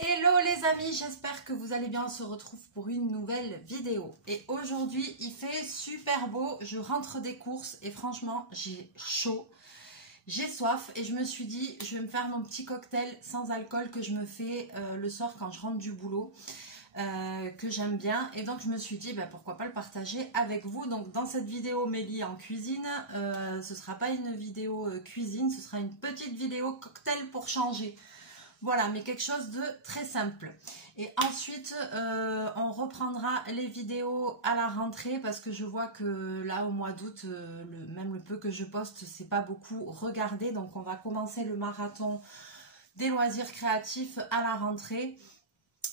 Hello les amis, j'espère que vous allez bien. On se retrouve pour une nouvelle vidéo. Et aujourd'hui, il fait super beau. Je rentre des courses et franchement, j'ai chaud. J'ai soif et je me suis dit, je vais me faire mon petit cocktail sans alcool que je me fais le soir quand je rentre du boulot. Que j'aime bien. Et donc, je me suis dit, pourquoi pas le partager avec vous. Donc, dans cette vidéo Mélie en cuisine, ce sera pas une vidéo cuisine, ce sera une petite vidéo cocktail pour changer. Voilà, mais quelque chose de très simple. Et ensuite, on reprendra les vidéos à la rentrée parce que je vois que là, au mois d'août, même le peu que je poste, c'est pas beaucoup regardé. Donc, on va commencer le marathon des loisirs créatifs à la rentrée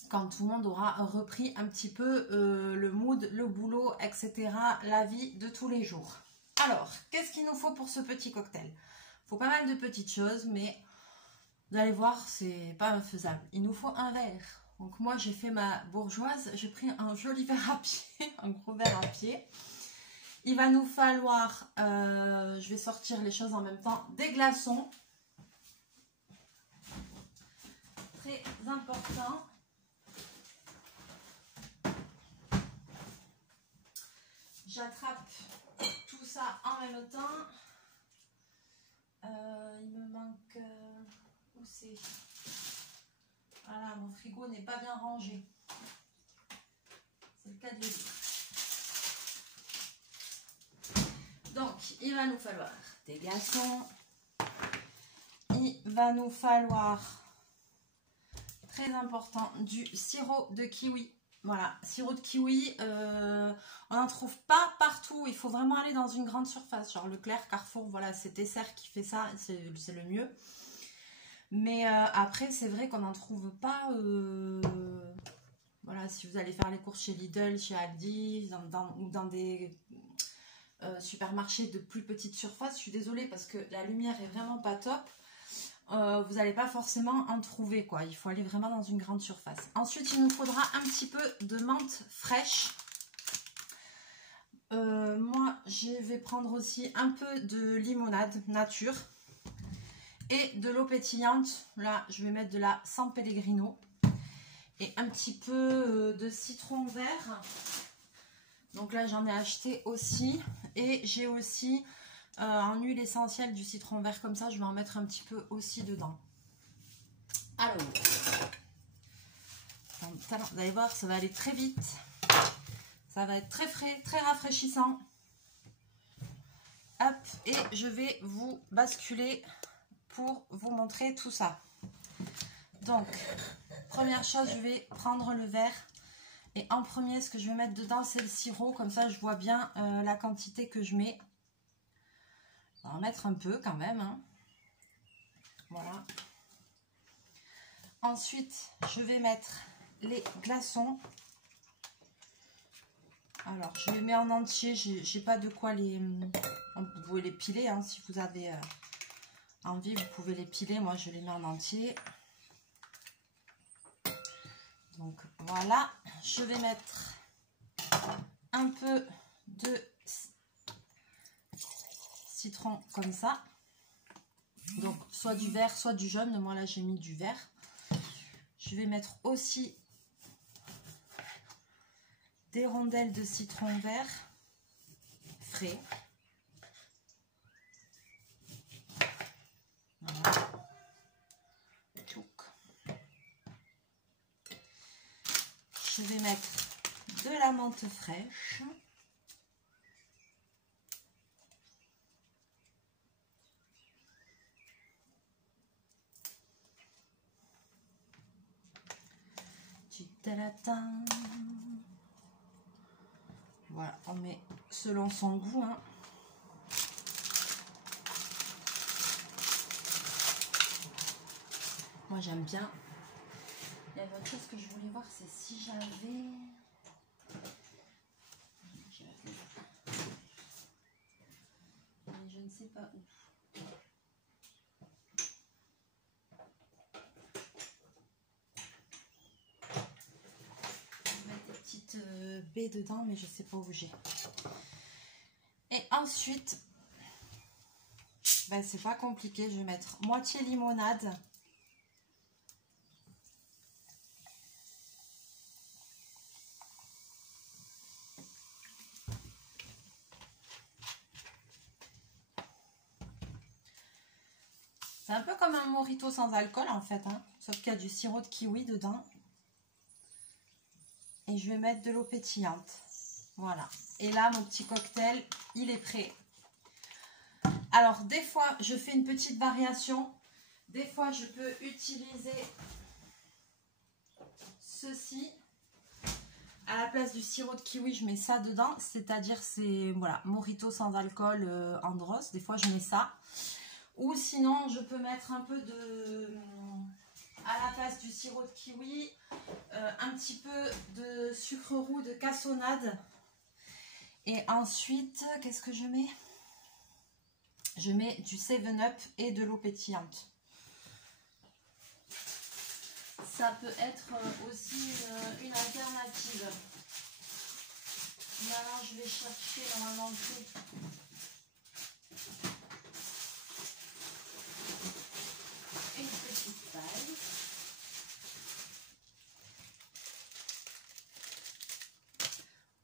quand tout le monde aura repris un petit peu le mood, le boulot, etc. La vie de tous les jours. Alors, qu'est-ce qu'il nous faut pour ce petit cocktail? Il faut pas mal de petites choses, mais... vous allez voir, c'est pas infaisable. Il nous faut un verre. Donc moi, j'ai fait ma bourgeoise. J'ai pris un joli verre à pied, un gros verre à pied. Il va nous falloir, je vais sortir les choses en même temps, des glaçons. Très important. J'attrape tout ça en même temps. Il me manque... où c'est? Voilà, mon frigo n'est pas bien rangé. C'est le cas de le dire. Donc, il va nous falloir des glaçons. Il va nous falloir, très important, du sirop de kiwi. Voilà, sirop de kiwi, on n'en trouve pas partout. Il faut vraiment aller dans une grande surface, genre Leclerc, Carrefour, voilà, c'est Tesser qui fait ça, c'est le mieux. Mais après, c'est vrai qu'on n'en trouve pas. Voilà, si vous allez faire les courses chez Lidl, chez Aldi, ou dans des supermarchés de plus petite surface, je suis désolée parce que la lumière est vraiment pas top. Vous n'allez pas forcément en trouver, quoi. Il faut aller vraiment dans une grande surface. Ensuite, il nous faudra un petit peu de menthe fraîche. Moi, je vais prendre aussi un peu de limonade nature. Et de l'eau pétillante, là je vais mettre de la San Pellegrino et un petit peu de citron vert. Donc là j'en ai acheté aussi et j'ai aussi en huile essentielle du citron vert comme ça, je vais en mettre un petit peu aussi dedans. Alors, vous allez voir, ça va aller très vite, ça va être très frais, très rafraîchissant. Hop, et je vais vous basculer pour vous montrer tout ça. Donc, première chose, je vais prendre le verre et en premier, ce que je vais mettre dedans, c'est le sirop. Comme ça, je vois bien la quantité que je mets. On va en mettre un peu quand même, hein. Voilà. Ensuite, je vais mettre les glaçons. Alors, je les mets en entier. J'ai pas de quoi les... vous pouvez les piler, hein, si vous avez... envie, vous pouvez les piler. Moi, je les mets en entier. Donc, voilà. Je vais mettre un peu de citron comme ça. Donc, soit du vert, soit du jaune. Moi, là, j'ai mis du vert. Je vais mettre aussi des rondelles de citron vert frais. Voilà. Je vais mettre de la menthe fraîche. Du talatin. Voilà, on met selon son goût, hein. Moi, j'aime bien. Il y avait autre chose que je voulais voir, c'est si j'avais... Mais je ne sais pas où. Je vais mettre des petites baies dedans, mais je ne sais pas où j'ai. Et ensuite, c'est pas compliqué, je vais mettre moitié limonade. C'est un peu comme un mojito sans alcool en fait, hein, sauf qu'il y a du sirop de kiwi dedans. Et je vais mettre de l'eau pétillante. Voilà. Et là, mon petit cocktail, il est prêt. Alors, des fois, je fais une petite variation. Des fois, je peux utiliser ceci. À la place du sirop de kiwi, je mets ça dedans. C'est-à-dire, c'est, voilà, mojito sans alcool Andros. Des fois, je mets ça. Ou sinon, je peux mettre un peu de... à la place du sirop de kiwi, un petit peu de sucre roux de cassonade. Et ensuite, qu'est-ce que je mets? Je mets du 7-Up et de l'eau pétillante. Ça peut être aussi une alternative. Maintenant, je vais chercher normalement le truc. Une petite paille.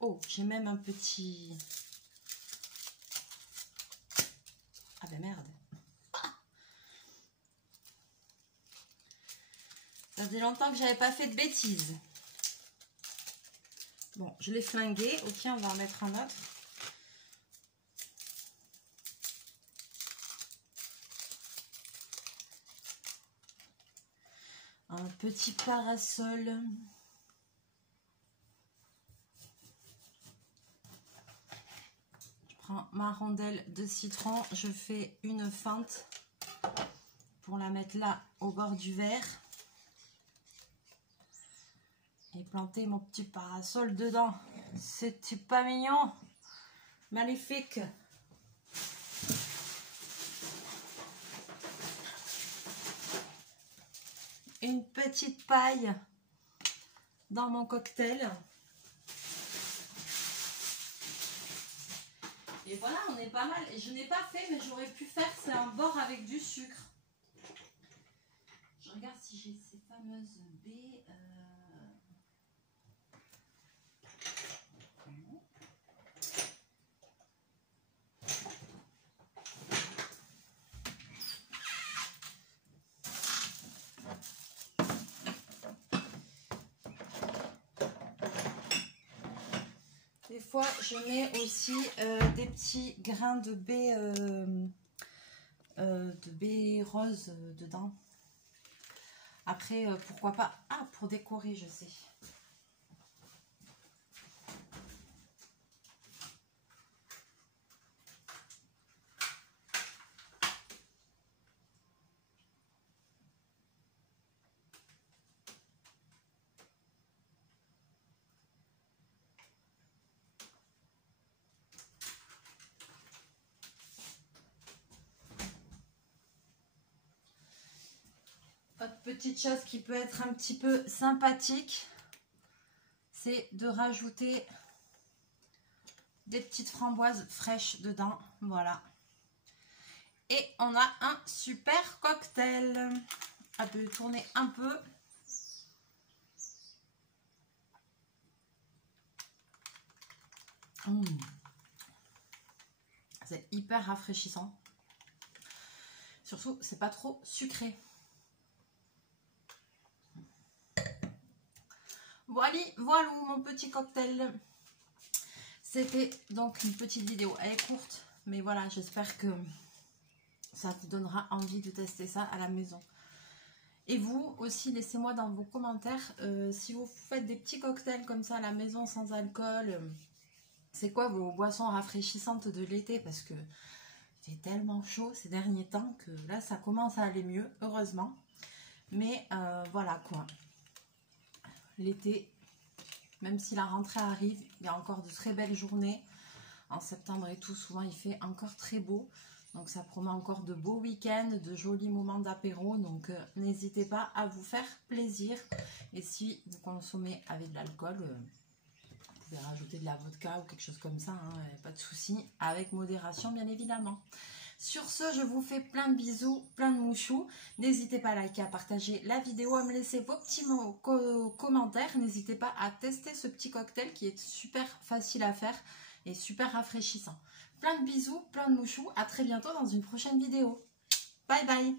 Oh, j'ai même un petit... Ah ben merde. Ça faisait longtemps que j'avais pas fait de bêtises. Bon, je l'ai flingué. Ok, on va en mettre un autre. Un petit parasol. Je prends ma rondelle de citron. Je fais une feinte pour la mettre là au bord du verre. Et planter mon petit parasol dedans. C'est pas mignon? Magnifique. Une petite paille dans mon cocktail. Et voilà, on est pas mal. Et je n'ai pas fait, mais j'aurais pu faire, c'est un bord avec du sucre. Je regarde si j'ai ces fameuses baies. Des fois, je mets aussi des petits grains de baies roses dedans. Après, pourquoi pas? Ah, pour décorer, je sais. Autre petite chose qui peut être un petit peu sympathique, c'est de rajouter des petites framboises fraîches dedans. Voilà. Et on a un super cocktail. On peut tourner un peu. C'est hyper rafraîchissant. Surtout, c'est pas trop sucré. Voilà mon petit cocktail. C'était donc une petite vidéo. Elle est courte, mais voilà, j'espère que ça vous donnera envie de tester ça à la maison. Et vous aussi, laissez-moi dans vos commentaires si vous faites des petits cocktails comme ça à la maison sans alcool. C'est quoi vos boissons rafraîchissantes de l'été? Parce que c'est tellement chaud ces derniers temps que là, ça commence à aller mieux, heureusement. Mais voilà quoi. L'été, même si la rentrée arrive, il y a encore de très belles journées. En septembre et tout, souvent il fait encore très beau. Donc ça promet encore de beaux week-ends, de jolis moments d'apéro. Donc n'hésitez pas à vous faire plaisir. Et si vous consommez avec de l'alcool, vous pouvez rajouter de la vodka ou quelque chose comme ça. Hein, pas de souci, avec modération bien évidemment. Sur ce, je vous fais plein de bisous, plein de mouchous. N'hésitez pas à liker, à partager la vidéo, à me laisser vos petits commentaires. N'hésitez pas à tester ce petit cocktail qui est super facile à faire et super rafraîchissant. Plein de bisous, plein de mouchous. À très bientôt dans une prochaine vidéo. Bye bye!